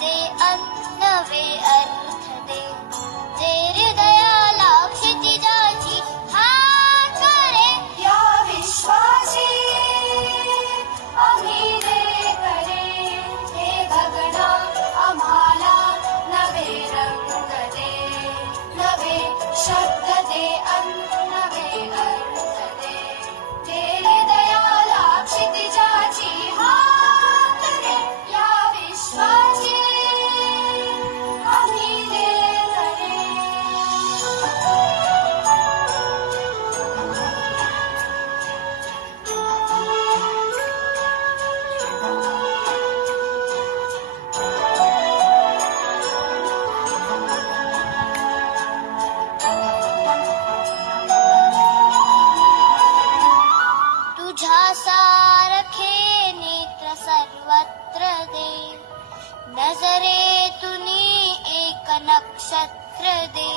जे अन्न वे अर्थ दे, जे हृदयाला क्षितिजाची हात करे. या विश्वाची आम्ही दे करे, हे गगना आम्हाला नवे रंग दे, नवे शब्द दे, नवे अर्थ दे, जे हृदयाला क्षितिजाची हात रे. या विश्वाची आम्ही दे करे. तुझ्या सारखे नेत्र सर्वत्र दे, नजरेतून एक नक्षत्र दे.